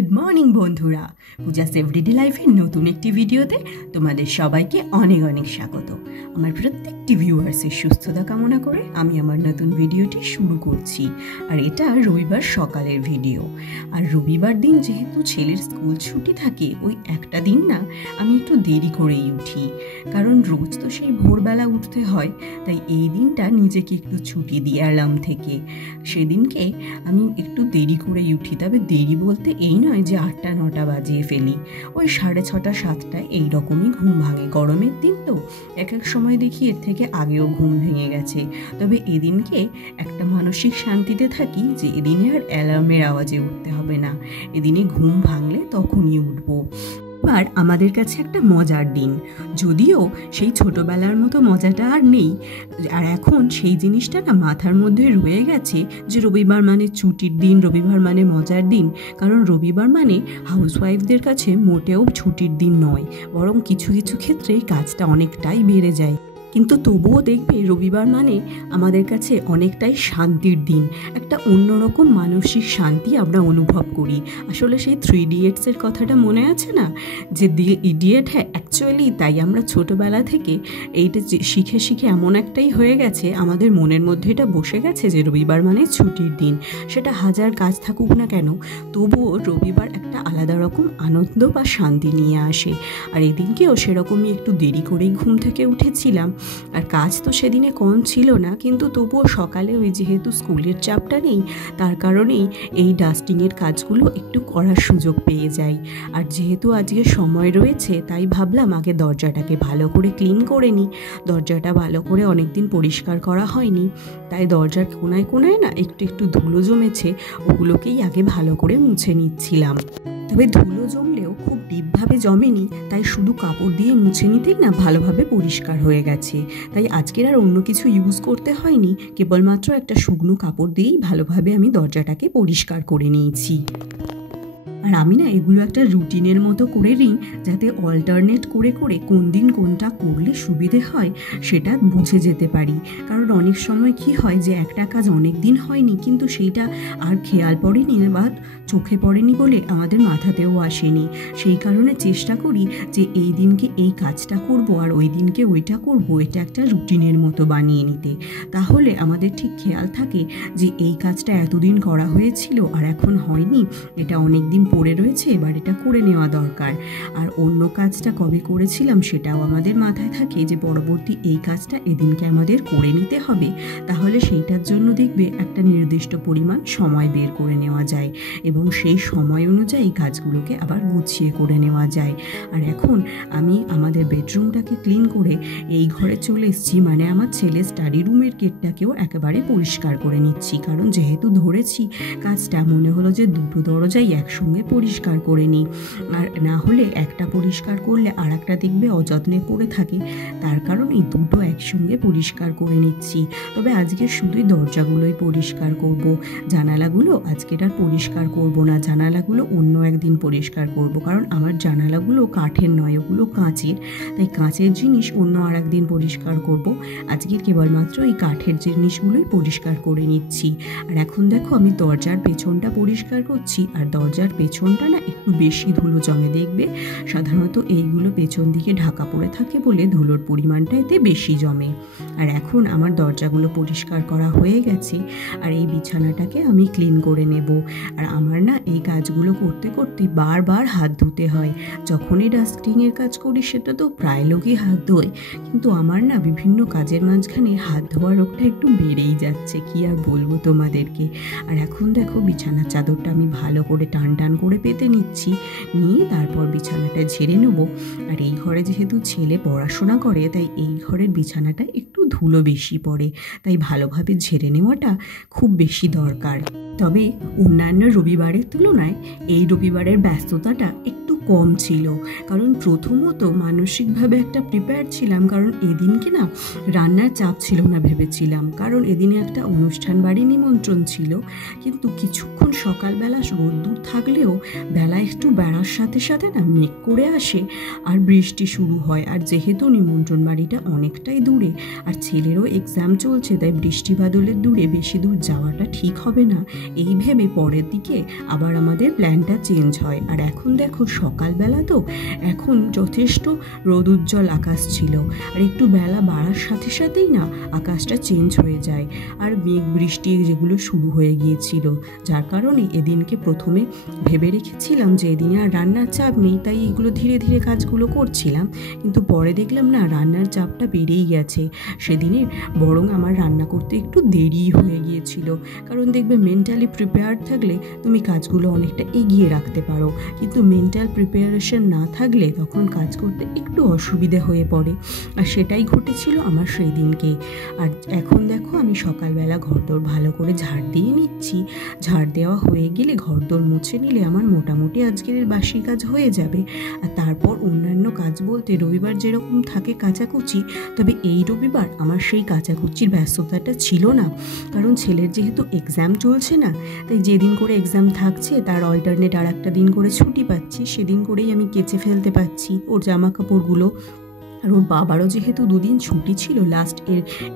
Good morning বন্ধুরা, Puja's everyday লাইফের নতুন একটি ভিডিওতে তোমাদের সবাইকে অনেক অনেক স্বাগত। আমার প্রত্যেকটি ভিউয়ার্সের সুস্থতা কামনা করে আমি আমার নতুন ভিডিওটি শুরু করছি। আর এটা রবিবার সকালের ভিডিও। আর রবিবার দিন যেহেতু ছেলের স্কুল ছুটি থাকে, ওই একটা দিন না আমি একটু দেরি করেই উঠি, কারণ রোজ তো সেই ভোরবেলা উঠতে হয়। তাই এই দিনটা নিজেকে একটু ছুটি দিয়ে অ্যালার্ম থেকে সেদিনকে আমি একটু দেরি করেই উঠি। তবে দেরি বলতে এই নয় যে 8-9 বাজিয়ে ফেলি, ওই 6:30 7টায় এইরকমই ঘুম ভাঙে। গরমের দিন তো এক এক সময় দেখি এর থেকে আগেও ঘুম ভেঙে গেছে। তবে এদিনকে একটা মানসিক শান্তিতে থাকি যে এদিনে আর অ্যালার্মের আওয়াজে উঠতে হবে না, এদিনে ঘুম ভাঙলে তখনই উঠবো। আর আমাদের কাছে একটা মজার দিন, যদিও সেই ছোটবেলার মতো মজাটা আর নেই। আর এখন সেই জিনিসটা না মাথার মধ্যে রয়ে গেছে যে রবিবার মানে ছুটির দিন, রবিবার মানে মজার দিন। কারণ রবিবার মানে হাউসওয়াইফদের কাছে মোটেও ছুটির দিন নয়, বরং কিছু কিছু ক্ষেত্রে কাজটা অনেকটাই বেড়ে যায়। কিন্তু তবুও দেখবে রবিবার মানে আমাদের কাছে অনেকটাই শান্তির দিন, একটা অন্যরকম মানসিক শান্তি আমরা অনুভব করি। আসলে সেই 3 ইডিয়েটসের কথাটা মনে আছে না, যে ইডিয়েট, হ্যাঁ অ্যাকচুয়ালি তাই আমরা ছোটোবেলা থেকে এইটা শিখে শিখে এমন একটাই হয়ে গেছে, আমাদের মনের মধ্যে এটা বসে গেছে যে রবিবার মানে ছুটির দিন। সেটা হাজার কাজ থাকুক না কেন, তবুও রবিবার একটা আলাদা রকম আনন্দ বা শান্তি নিয়ে আসে। আর এই দিনকেও সেরকমই একটু দেরি করেই ঘুম থেকে উঠেছিলাম। আর কাজ তো সেদিনে কম ছিল না, কিন্তু তবুও সকালে ওই যেহেতু স্কুলের চাপটা নেই, তার কারণেই এই ডাস্টিংয়ের কাজগুলো একটু করার সুযোগ পেয়ে যাই। আর যেহেতু আজকে সময় রয়েছে, তাই ভাবলাম আগে দরজাটাকে ভালো করে ক্লিন করে নিই। দরজাটা ভালো করে অনেক দিন পরিষ্কার করা হয়নি, তাই দরজার কোনায় কোনায় না একটু একটু ধুলো জমেছে, ওগুলোকেই আগে ভালো করে মুছে নিচ্ছিলাম। তবে ধুলো জমলেও খুব ডিপভাবে জমেনি, তাই শুধু কাপড় দিয়ে মুছে নিতেই না ভালোভাবে পরিষ্কার হয়ে গেছে। তাই আজকের আর অন্য কিছু ইউজ করতে হয়নি, কেবলমাত্র একটা শুকনো কাপড় দিয়েই ভালোভাবে আমি দরজাটাকে পরিষ্কার করে নিয়েছি। আর আমি না এগুলো একটা রুটিনের মতো করে নিই, যাতে অল্টারনেট করে করে কোন দিন কোনটা করলে সুবিধে হয় সেটা বুঝে যেতে পারি। কারণ অনেক সময় কি হয় যে একটা কাজ অনেক দিন হয়নি, কিন্তু সেইটা আর খেয়াল পড়েনি বা চোখে পড়েনি বলে আমাদের মাথাতেও আসেনি। সেই কারণে চেষ্টা করি যে এই দিনকে এই কাজটা করব আর ওই দিনকে ওইটা করব, এটা একটা রুটিনের মতো বানিয়ে নিতে। তাহলে আমাদের ঠিক খেয়াল থাকে যে এই কাজটা এতদিন করা হয়েছিল আর এখন হয়নি, এটা অনেক দিন পড়ে রয়েছে, এবার এটা করে নেওয়া দরকার। আর অন্য কাজটা কবে করেছিলাম সেটাও আমাদের মাথায় থাকে যে পরবর্তী এই কাজটা এদিনকে আমাদের করে নিতে হবে। তাহলে সেইটার জন্য দেখবে একটা নির্দিষ্ট পরিমাণ সময় বের করে নেওয়া যায় এবং সেই সময় অনুযায়ী কাজগুলোকে আবার গুছিয়ে করে নেওয়া যায়। আর এখন আমি আমাদের বেডরুমটাকে ক্লিন করে এই ঘরে চলে এসেছি, মানে আমার ছেলে স্টাডি রুমের গেটটাকেও একেবারে পরিষ্কার করে নিচ্ছি। কারণ যেহেতু ধরেছি কাজটা, মনে হলো যে দুটো দরজাই একসঙ্গে পরিষ্কার করে নিই। আর না হলে একটা পরিষ্কার করলে আর একটা দেখবে অযত্নে পড়ে থাকে, তার কারণ এই দুটো একসঙ্গে পরিষ্কার করে নিচ্ছি। তবে আজকে শুধুই দরজাগুলোই পরিষ্কার করব, জানালাগুলো আজকের আর পরিষ্কার করব না। জানালাগুলো অন্য একদিন পরিষ্কার করব, কারণ আমার জানালাগুলো কাঠের নয়, ওগুলো কাঁচের। তাই কাঁচের জিনিস অন্য আর একদিন পরিষ্কার করব। আজকে কেবলমাত্র এই কাঠের জিনিসগুলোই পরিষ্কার করে নিচ্ছি। আর এখন দেখো আমি দরজার পেছনটা পরিষ্কার করছি। আর দরজার পেছনটা না একটু বেশি ধুলো জমে, দেখবে সাধারণত এইগুলো পেছন দিকে ঢাকা পড়ে থাকে বলে ধুলোর পরিমাণটা এতে বেশি জমে। আর এখন আমার দরজাগুলো পরিষ্কার করা হয়ে গেছে, আর এই বিছানাটাকে আমি ক্লিন করে নেব। আর আমার না এই কাজগুলো করতে করতে বারবার হাত ধুতে হয়। যখনই ডাস্টিংয়ের কাজ করি সেটা তো প্রায় লোকই হাত ধোয়, কিন্তু আমার না বিভিন্ন কাজের মাঝখানে হাত ধোয়ার রোগটা একটু বেড়েই যাচ্ছে, কি আর বলবো তোমাদেরকে। আর এখন দেখো বিছানার চাদরটা আমি ভালো করে টান টান করে পেতে নিচ্ছি, নিয়ে তারপর বিছানাটা ঝেড়ে নেব। আর এই ঘরে যেহেতু ছেলে পড়াশোনা করে, তাই এই ঘরের বিছানাটা একটু ধুলো বেশি পড়ে, তাই ভালোভাবে ঝেড়ে নেওয়াটা খুব বেশি দরকার। তবে অন্যান্য রবিবারের তুলনায় এই রবিবারের ব্যস্ততাটা একটু কম ছিল, কারণ প্রথমত মানসিকভাবে একটা প্রিপেয়ার ছিলাম, কারণ এদিনকে না রান্নার চাপ ছিল না ভেবেছিলাম, কারণ এদিনে একটা অনুষ্ঠান বাড়ি নিমন্ত্রণ ছিল। কিন্তু কিছুক্ষণ সকালবেলা রোদ্দুর থাকলেও বেলা একটু বেড়ার সাথে সাথে না মেঘ করে আসে আর বৃষ্টি শুরু হয়। আর যেহেতু নিমন্ত্রণ বাড়িটা অনেকটাই দূরে আর ছেলেরও এক্সাম চলছে, তাই বৃষ্টি বাদলের দূরে বেশি দূর যাওয়াটা ঠিক হবে না, এই ভেবে পরের দিকে আবার আমাদের প্ল্যানটা চেঞ্জ হয়। আর এখন দেখো সকালবেলা তো এখন যথেষ্ট রোদ উজ্জ্বল আকাশ ছিল, আর একটু বেলা বাড়ার সাথে সাথেই না আকাশটা চেঞ্জ হয়ে যায় আর মেঘ বৃষ্টি যেগুলো শুরু হয়ে গিয়েছিল, যার কারণে এদিনকে প্রথমে ভেবে রেখেছিলাম যে এদিনে আর রান্নার চাপ নেই, তাই এগুলো ধীরে ধীরে কাজগুলো করছিলাম। কিন্তু পরে দেখলাম না, রান্নার চাপটা বেড়েই গেছে। সেদিনে বরং আমার রান্না করতে একটু দেরি হয়ে গিয়েছিল, কারণ দেখবে মেন্টালি প্রিপেয়ার থাকলে তুমি কাজগুলো অনেকটা এগিয়ে রাখতে পারো, কিন্তু মেন্টাল প্রিপারেশন না থাকলে তখন কাজ করতে একটু অসুবিধে হয়ে পড়ে। আর সেটাই ঘটেছিল আমার সেই দিনকে। আর এখন দেখো আমি সকালবেলা ঘরদোর ভালো করে ঝাড় দিয়ে নিচ্ছি। ঝাড় দেওয়া হয়ে গেলে ঘরদোর মুছে নিলে আমার মোটামুটি আজকের বাসি কাজ হয়ে যাবে। আর তারপর অন্যান্য কাজ বলতে রবিবার যেরকম থাকে কাচাকুচি, তবে এই রবিবার আমার সেই কাচাকুচির ব্যস্ততাটা ছিল না, কারণ ছেলের যেহেতু এক্সাম চলছে না, তাই যেদিন করে এক্সাম থাকছে তার অল্টারনেট আর একটা দিন করে ছুটি পাচ্ছি, সেদিন করেই আমি কেচে ফেলতে পারছি ওর জামা কাপড়গুলো। আর ওর বাবারও যেহেতু দুদিন ছুটি ছিল লাস্ট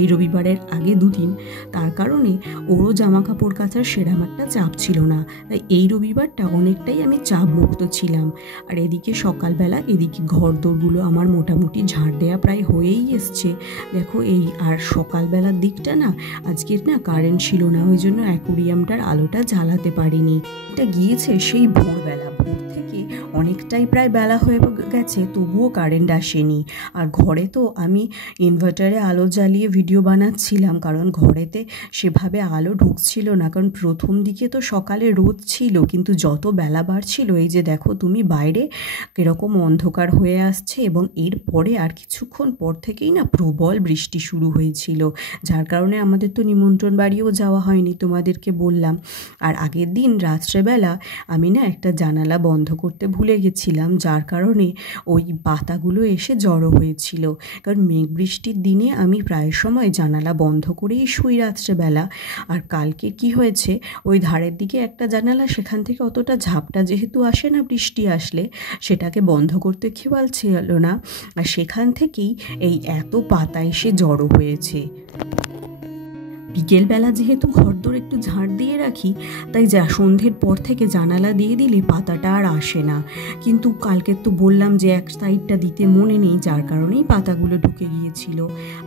এই রবিবারের আগে দুদিন, তার কারণে ওরও জামা কাপড় কাচার সেরকম একটা চাপ ছিল না, তাই এই রবিবারটা অনেকটাই আমি চাপ মুক্ত ছিলাম। আর এদিকে সকালবেলা এদিকে ঘরদোরগুলো আমার মোটামুটি ঝাড় দেওয়া প্রায় হয়েই এসছে। দেখো এই আর সকালবেলার দিকটা না আজকের না কারেন্ট ছিল না, ওই জন্য অ্যাকোরিয়ামটার আলোটা জ্বালাতে পারিনি। এটা গিয়েছে সেই ভোরবেলা, ভোর থেকে অনেকটাই প্রায় বেলা হয়ে গেছে, তবুও কারেন্ট আসেনি। আর ঘরে তো আমি ইনভার্টারে আলো জ্বালিয়ে ভিডিও বানাচ্ছিলাম, কারণ ঘরেতে সেভাবে আলো ঢুকছিল না, কারণ প্রথম দিকে তো সকালে রোদ ছিল, কিন্তু যত বেলা বাড়ছিল এই যে দেখো তুমি বাইরে কীরকম অন্ধকার হয়ে আসছে, এবং এরপরে আর কিছুক্ষণ পর থেকেই না প্রবল বৃষ্টি শুরু হয়েছিল, যার কারণে আমাদের তো নিমন্ত্রণ বাড়িও যাওয়া হয়নি, তোমাদেরকে বললাম। আর আগের দিন রাত্রেবেলা আমি না একটা জানালা বন্ধ করতে ভুলে গেছিলাম, যার কারণে ওই পাতাগুলো এসে জড়ো হয়েছিল। কারণ মেঘ বৃষ্টির দিনে আমি প্রায় সময় জানালা বন্ধ করেই শুই রাত্রেবেলা। আর কালকে কি হয়েছে, ওই ধারের দিকে একটা জানালা, সেখান থেকে অতটা ঝাপটা যেহেতু আসে না বৃষ্টি আসলে, সেটাকে বন্ধ করতে খেয়াল ছিল না, আর সেখান থেকেই এই এত পাতা এসে জড়ো হয়েছে। বিকেলবেলা যেহেতু ঘরদোর একটু ঝাড় দিয়ে রাখি, তাই সন্ধ্যের পর থেকে জানালা দিয়ে দিলে পাতাটা আর আসে না, কিন্তু কালকে তো বললাম যে এক সাইডটা দিতে মনে নেই, যার কারণেই পাতাগুলো ঢুকে গিয়েছিল।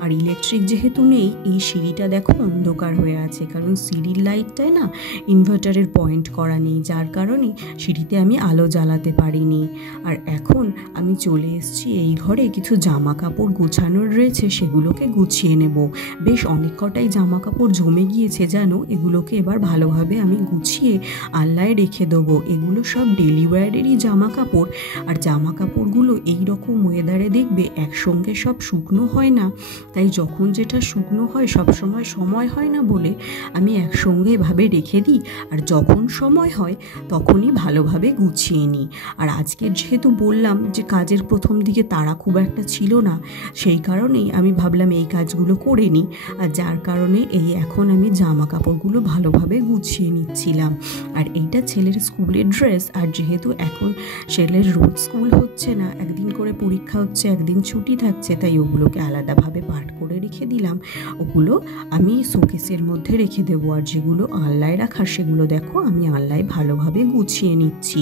আর ইলেকট্রিক যেহেতু নেই, এই সিঁড়িটা দেখো অন্ধকার হয়ে আছে, কারণ সিঁড়ির লাইটটায় না ইনভার্টারের পয়েন্ট করা নেই, যার কারণে সিঁড়িতে আমি আলো জ্বালাতে পারিনি। আর এখন আমি চলে এসেছি এই ঘরে, কিছু জামা কাপড় গোছানোর রয়েছে, সেগুলোকে গুছিয়ে নেব। বেশ অনেক কটাই জামা কাপড় জমে গিয়েছে জানো, এগুলোকে এবার ভালোভাবে আমি গুছিয়ে আলনায় রেখে দেবো। এগুলো সব ডেলি ওয়্যারেরই জামা কাপড়, আর জামা কাপড়গুলো এইরকম ওয়েদারে দেখবে একসঙ্গে সব শুকনো হয় না, তাই যখন যেটা শুকনো হয় সবসময় সময় হয় না বলে আমি একসঙ্গে এভাবে রেখে দিই, আর যখন সময় হয় তখনই ভালোভাবে গুছিয়ে নিই। আর আজকে যেহেতু বললাম যে কাজের প্রথম দিকে তাড়া খুব একটা ছিল না, সেই কারণেই আমি ভাবলাম এই কাজগুলো করে নিই, আর যার কারণে এই এখন আমি জামা কাপড়গুলো ভালোভাবে গুছিয়ে নিচ্ছিলাম। আর এইটা ছেলের স্কুলের ড্রেস, আর যেহেতু এখন ছেলের রোজ স্কুল হচ্ছে না, একদিন করে পরীক্ষা হচ্ছে, একদিন ছুটি থাকছে, তাই ওগুলোকে আলাদাভাবে পাঠ করে রেখে দিলাম। ওগুলো আমি শোকেসের মধ্যে রেখে দেবো, আর যেগুলো আলনায় রাখার সেগুলো দেখো আমি আলনায় ভালোভাবে গুছিয়ে নিচ্ছি।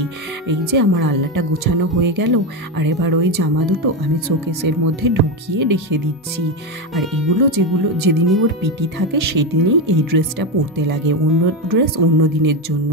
এই যে আমার আলনাটা গুছানো হয়ে গেল, আর এবার ওই জামা দুটো আমি শোকেসের মধ্যে ঢুকিয়ে রেখে দিচ্ছি। আর এগুলো যেদিনে ওর পিটি থাকে সেদিনই এই ড্রেসটা পরতে লাগে, অন্য ড্রেস অন্য দিনের জন্য।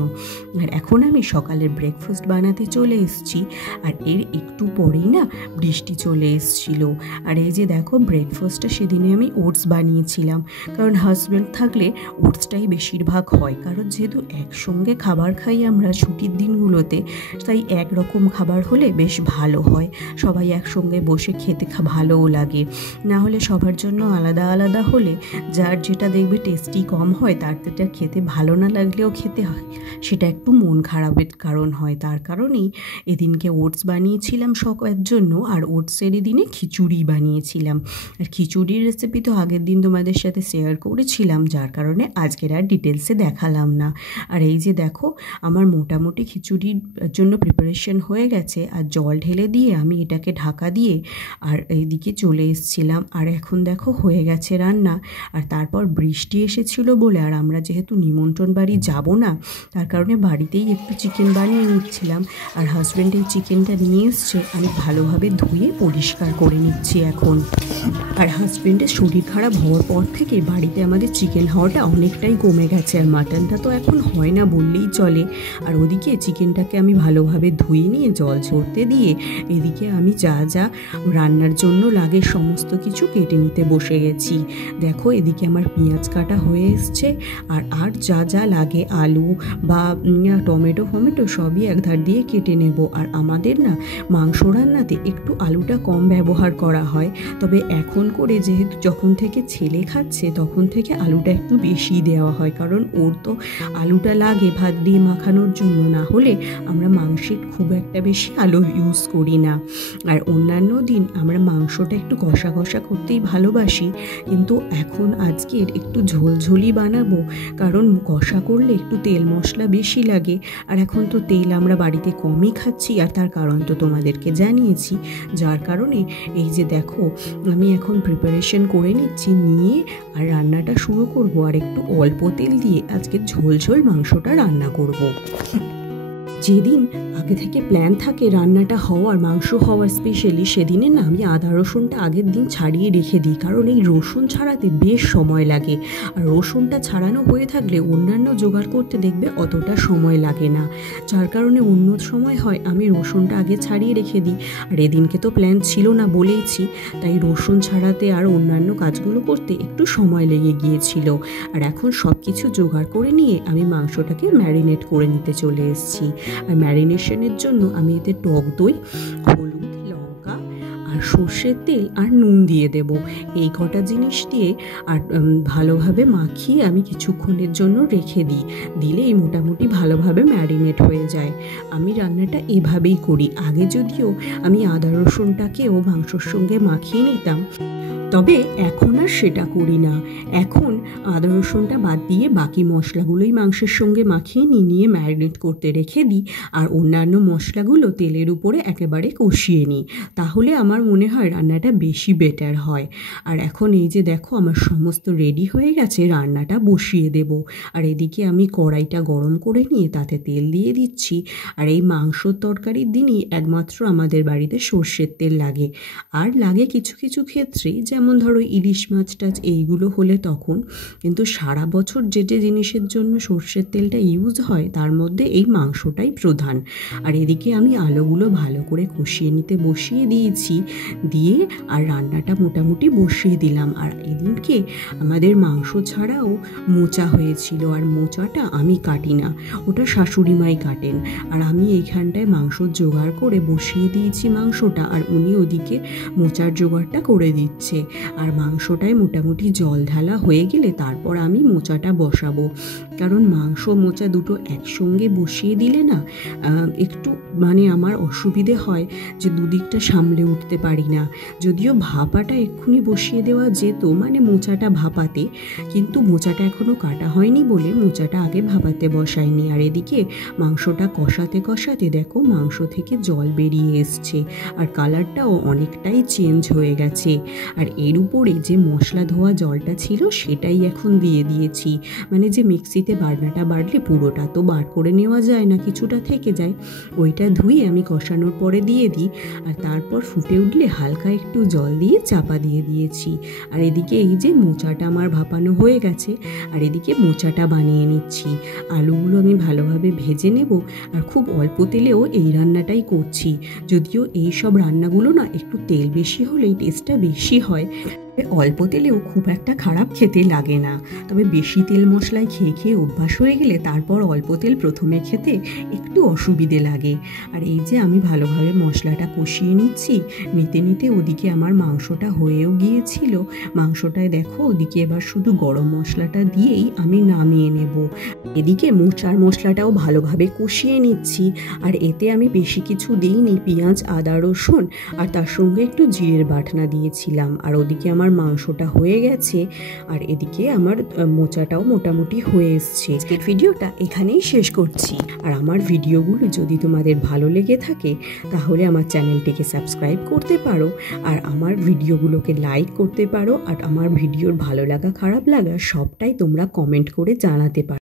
আর এখন আমি সকালের ব্রেকফাস্ট বানাতে চলে এসেছি, আর এর একটু পরেই না বৃষ্টি চলে এসেছিল। আর এই যে দেখো ব্রেকফাস্টটা সেদিনে আমি ওটস বানিয়েছিলাম, কারণ হাজব্যান্ড থাকলে ওটসটাই বেশিরভাগ হয়, কারণ যেহেতু একসঙ্গে খাবার খাই আমরা ছুটির দিনগুলোতে, তাই একরকম খাবার হলে বেশ ভালো হয়, সবাই একসঙ্গে বসে খেতে ভালোও লাগে। না হলে সবার জন্য আলাদা আলাদা হলে যার যেটা দেখবে দেখবে টেস্টি কম হয়, তারটা খেতে ভালো না লাগলেও খেতে হয়, সেটা একটু মন খারাপের কারণ হয়। তার কারণেই এদিনকে ওটস বানিয়েছিলাম সকালের জন্য, আর ওটসের দিনে খিচুড়ি বানিয়েছিলাম। আর খিচুড়ির রেসিপি তো আগের দিন তোমাদের সাথে শেয়ার করেছিলাম, যার কারণে আজকের আর ডিটেলসে দেখালাম না। আর এই যে দেখো আমার মোটামুটি খিচুড়ির জন্য প্রিপারেশন হয়ে গেছে, আর জল ঢেলে দিয়ে আমি এটাকে ঢাকা দিয়ে আর এইদিকে চলে এসেছিলাম। আর এখন দেখো হয়ে গেছে রান্না। আর তারপর বৃষ্টি এসেছিল বলে, আর আমরা যেহেতু নিমন্ত্রণ বাড়ি যাব না, তার কারণে বাড়িতেই একটু চিকেন বানিয়ে নিচ্ছিলাম। আর হাজব্যান্ড এই চিকেনটা নিয়ে এসছে, আমি ভালোভাবে ধুয়ে পরিষ্কার করে নিচ্ছি এখন। আর হাজব্যান্ডের শরীর খারাপ হওয়ার পর থেকে বাড়িতে আমাদের চিকেন হওয়াটা অনেকটাই কমে গেছে, আর মাটনটা তো এখন হয় না বললেই চলে। আর ওদিকে চিকেনটাকে আমি ভালোভাবে ধুয়ে নিয়ে জল ঝরতে দিয়ে এদিকে আমি যা যা রান্নার জন্য লাগে সমস্ত কিছু কেটে নিতে বসে গেছি। দেখো এদিকে আমার পেঁয়াজ কাটা হয়ে এসছে, আর যা যা লাগে আলু বা টমেটো সবই একধার দিয়ে কেটে নেব। আর আমাদের না মাংস রান্নাতে একটু আলুটা কম ব্যবহার করা হয়, তবে এখন করে যেহেতু যখন থেকে ছেলে খাচ্ছে তখন থেকে আলুটা একটু বেশি দেওয়া হয়, কারণ ওর তো আলুটা লাগে ভাত দিয়ে মাখানোর জন্য, না হলে আমরা মাংসের খুব একটা বেশি আলু ইউজ করি না। আর অন্যান্য দিন আমরা মাংসটা একটু কষা কষা করতেই ভালোবাসি, কিন্তু এখন আজকের একটু ঝোলঝোলি বানাবো, কারণ কষা করলে একটু তেল মশলা বেশি লাগে। আর এখন তো তেল আমরা বাড়িতে কমই খাচ্ছি, আর তার কারণ তো তোমাদেরকে জানিয়েছি। যার কারণে এই যে দেখো আমি এখন প্রিপারেশন করে নিচ্ছি, নিয়ে আর রান্নাটা শুরু করব। আর একটু অল্প তেল দিয়ে আজকে ঝোল মাংসটা রান্না করব। যেদিন আগে থেকে প্ল্যান থাকে রান্নাটা হওয়ার, মাংস হওয়ার স্পেশালি, সেদিনে না আমি আদা রসুনটা আগের দিন ছাড়িয়ে রেখে দিই, কারণ এই রসুন ছাড়াতে বেশ সময় লাগে। আর রসুনটা ছাড়ানো হয়ে থাকলে অন্যান্য জোগাড় করতে দেখবে অতটা সময় লাগে না, যার কারণে অন্য সময় হয় আমি রসুনটা আগে ছাড়িয়ে রেখে দিই। আর এদিনকে তো প্ল্যান ছিল না বলেইছি, তাই রসুন ছাড়াতে আর অন্যান্য কাজগুলো করতে একটু সময় লেগে গিয়েছিল। আর এখন সব কিছু জোগাড় করে নিয়ে আমি মাংসটাকে ম্যারিনেট করে নিতে চলে এসেছি। আর ম্যারিনেশনের জন্য আমি এতে টক দই, হলুদ, লঙ্কা আর সর্ষের তেল আর নুন দিয়ে দেব। এই কটা জিনিস দিয়ে আর ভালোভাবে মাখিয়ে আমি কিছুক্ষণের জন্য রেখে দিই, দিলেই মোটামুটি ভালোভাবে ম্যারিনেট হয়ে যায়। আমি রান্নাটা এভাবেই করি। আগে যদিও আমি আদা রসুনটাকেও মাংসর সঙ্গে মাখিয়ে নিতাম, তবে এখন আর সেটা করি না। এখন আদা রসুনটা বাদ দিয়ে বাকি মশলাগুলোই মাংসের সঙ্গে মাখিয়ে নিয়ে ম্যারিনেট করতে রেখে দিই, আর অন্যান্য মশলাগুলো তেলের উপরে একেবারে কষিয়ে নিই, তাহলে আমার মনে হয় রান্নাটা বেশি বেটার হয়। আর এখন এই যে দেখো আমার সমস্ত রেডি হয়ে গেছে, রান্নাটা বসিয়ে দেব। আর এদিকে আমি কড়াইটা গরম করে নিয়ে তাতে তেল দিয়ে দিচ্ছি। আর এই মাংসর তরকারির দিনই একমাত্র আমাদের বাড়িতে সর্ষের তেল লাগে, আর লাগে কিছু কিছু ক্ষেত্রে, যেমন ধরো ইলিশ মাছ টাছ এইগুলো হলে তখন, কিন্তু সারা বছর যে যে জিনিসের জন্য সর্ষের তেলটা ইউজ হয় তার মধ্যে এই মাংসটাই প্রধান। আর এদিকে আমি আলুগুলো ভালো করে কষিয়ে নিতে বসিয়ে দিয়েছি, দিয়ে আর রান্নাটা মোটামুটি বসিয়ে দিলাম। আর এদিনকে আমাদের মাংস ছাড়াও মোচা হয়েছিল, আর মোচাটা আমি কাটি না, ওটা শাশুড়ি মাই কাটেন। আর আমি এইখানটায় মাংস জোগাড় করে বসিয়ে দিয়েছি মাংসটা, আর উনি ওদিকে মোচার জোগাড়টা করে দিচ্ছে। আর মাংসটায় মোটামুটি জল ঢালা হয়ে গেলে তারপর আমি মোচাটা বসাবো, কারণ মাংস মোচা দুটো একসঙ্গে বসিয়ে দিলে না একটু মানে আমার অসুবিধে হয়, যে দুদিকটা সামলে উঠতে পারি না। যদিও ভাপাটা এক্ষুনি বসিয়ে দেওয়া যেত, মানে মোচাটা ভাপাতে, কিন্তু মোচাটা এখনও কাটা হয়নি বলে মোচাটা আগে ভাপাতে বসাইনি। আর এদিকে মাংসটা কষাতে কষাতে দেখো মাংস থেকে জল বেরিয়ে এসছে, আর কালারটাও অনেকটাই চেঞ্জ হয়ে গেছে। আর এর উপরে যে মশলা ধোয়া জলটা ছিল সেটাই এখন দিয়ে দিয়েছি, মানে যে মিক্সিতে বাটনাটা বাটলে পুরোটা তো বার করে নেওয়া যায় না, কিছুটা থেকে যায়, ওইটা ধুয়ে আমি কষানোর পরে দিয়ে দিই। আর তারপর ফুটে উঠলে হালকা একটু জল দিয়ে চাপা দিয়ে দিয়েছি। আর এদিকে এই যে মোচাটা আমার ভাপানো হয়ে গেছে, আর এদিকে মোচাটা বানিয়ে নিচ্ছি। আলুগুলো আমি ভালোভাবে ভেজে নেব, আর খুব অল্প তেলেও এই রান্নাটাই করছি, যদিও এই সব রান্নাগুলো না একটু তেল বেশি হলেই টেস্টটা বেশি হয়। অল্প তেলেও খুব একটা খারাপ খেতে লাগে না, তবে বেশি তেল মশলায় খেয়ে খেয়ে অভ্যাস হয়ে গেলে তারপর অল্প তেল প্রথমে খেতে একটু অসুবিধে লাগে। আর এই যে আমি ভালোভাবে মশলাটা কষিয়ে নিতে নিতে ওদিকে আমার মাংসটা হয়েও গিয়েছিল। মাংসটায় দেখো ওদিকে এবার শুধু গরম মশলাটা দিয়েই আমি নামিয়ে নেব। এদিকে মোচার মশলাটাও ভালোভাবে কষিয়ে নিচ্ছি, আর এতে আমি বেশি কিছু দিইনি, পেঁয়াজ আদা রসুন আর তার সঙ্গে একটু জিরের বাটনা দিয়েছিলাম। আর ওদিকে আমার মাংসটা হয়ে গেছে, আর এদিকে আমার মোচাটাও মোটামুটি হয়ে এসছে। আজকের ভিডিওটা এখানেই শেষ করছি। আর আমার ভিডিওগুলো যদি তোমাদের ভালো লেগে থাকে তাহলে আমার চ্যানেলটিকে সাবস্ক্রাইব করতে পারো, আর আমার ভিডিওগুলোকে লাইক করতে পারো, আর আমার ভিডিওর ভালো লাগা খারাপ লাগা সবটাই তোমরা কমেন্ট করে জানাতে পারো।